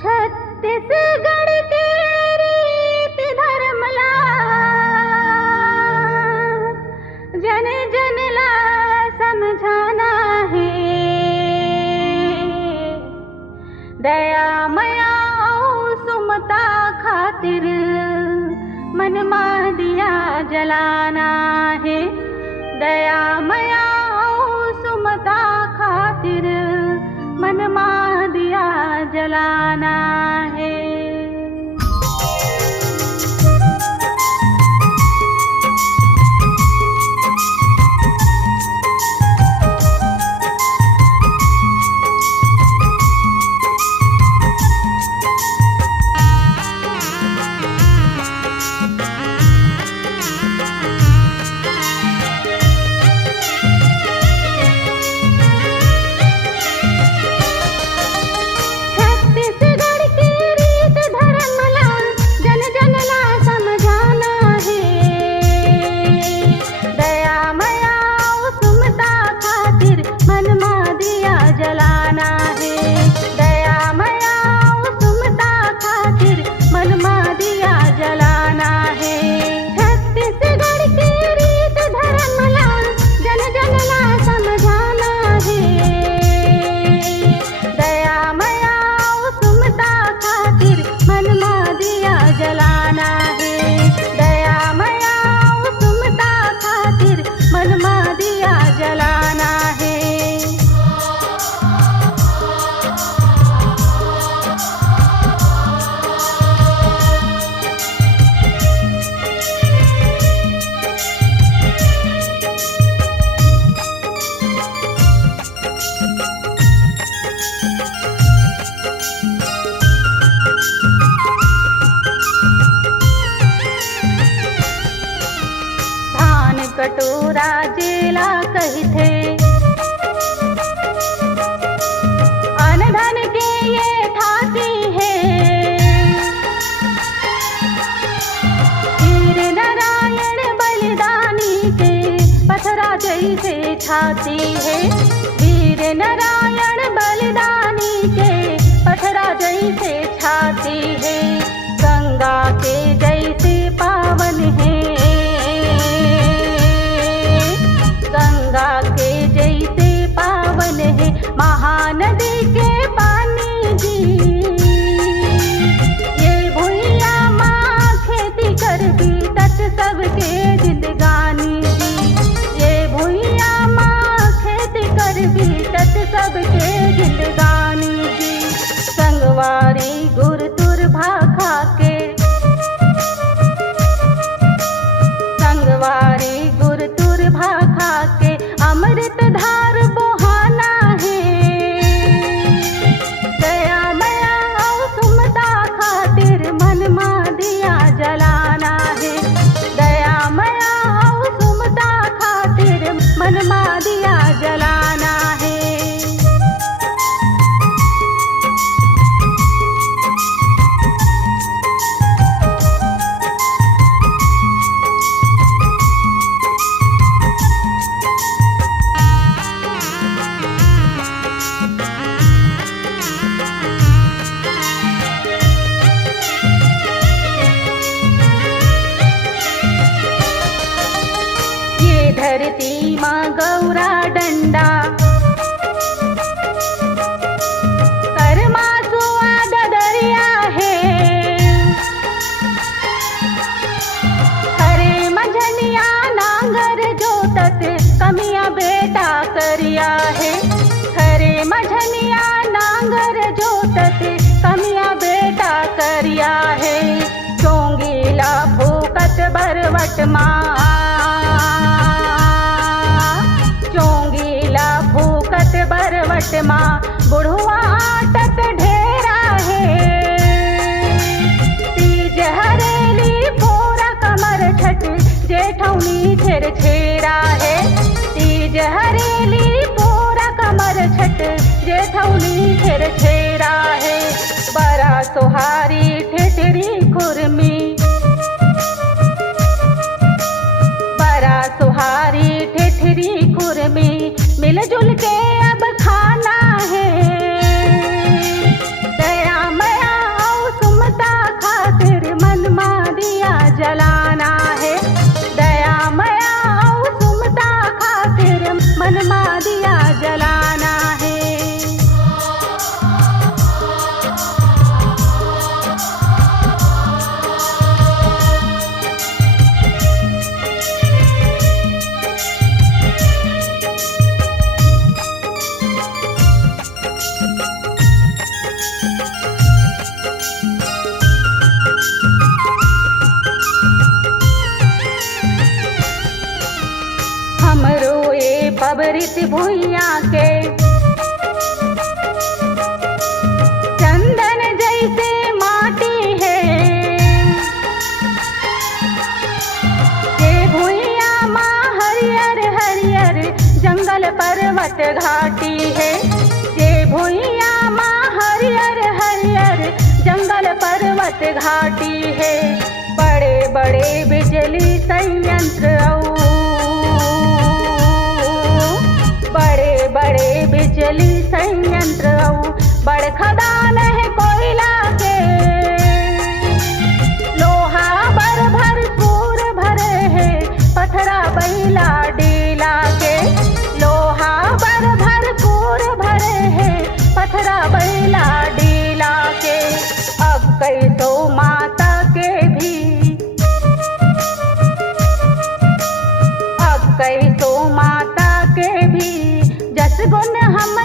छत्तीसगढ़ के रीत धर्मला जन जन ला समझाना है। दया मया और सुमता खातिर मन में दिया जलाना है। दया मया और सुमता खातिर मन में दिया जलाना है। कटोरा जेला कहते अन धन के ये ठाती है। वीर नारायण बलिदानी के पथरा जैसे छाती है। वीर नारायण बलिदानी के पथरा जैसे छाती है। गंगा के जैसे पावन है। गंगा के जैसे पावन है महानदी के पानी जी। ये भुइया माँ खेती कर भी तट सबके जिंदगानी जी। ये भुइया माँ खेती कर भी तट सबके जिंदगानी जी। संगवारी गुर तुर भाखा के संगवारी गुर तुर भाखा के अमृत धार बहाना है। दया मया और सुमता खातिर मन में दिया जलाना है। दया मया और सुमता खातिर मन में दिया जलाना है। धरती माँ गौरा डंडा कर्मा सुआद दरिया है। हरे मझनिया नांगर जोतत कमिया बेटा करिया है। हरे मझनिया नांगर जोतत कमिया बेटा करिया है। चोंगीला फूकत बरवट माँ बरवट माँ बुढ़वा आटत ढेरा है। तीज हरेली पूरा कमर छठ जेठौनी छेर छेरा है। तीज हरेली पूरा कमर छठ जेठौनी छेर छेरा है। बड़ा सोहारी ठेठरी खुरमी बड़ा सोहारी ठेठरी खुरमी मिलजुल के अब खाना है। दया मया दिया जलाना है। हमरो ये बबरित भुइया के चंदन जैसे माटी है। ये भुइया माँ हरियर हरियर जंगल पर्वत घाटी है। ये भुइया माँ हरियर हरियर जंगल पर्वत घाटी है। बड़े बड़े बिजली संयंत्र बड़े बड़े बिजली संयंत्र बड़ खदान है कोयला के। लोहा भर भरपूर भरे है पथरा बैला डीला के। लोहा भर भरपूर भरे है पथरा बैला डीला के। अब कैसो माता के भी अब कैसो माता के भी जस गुण हम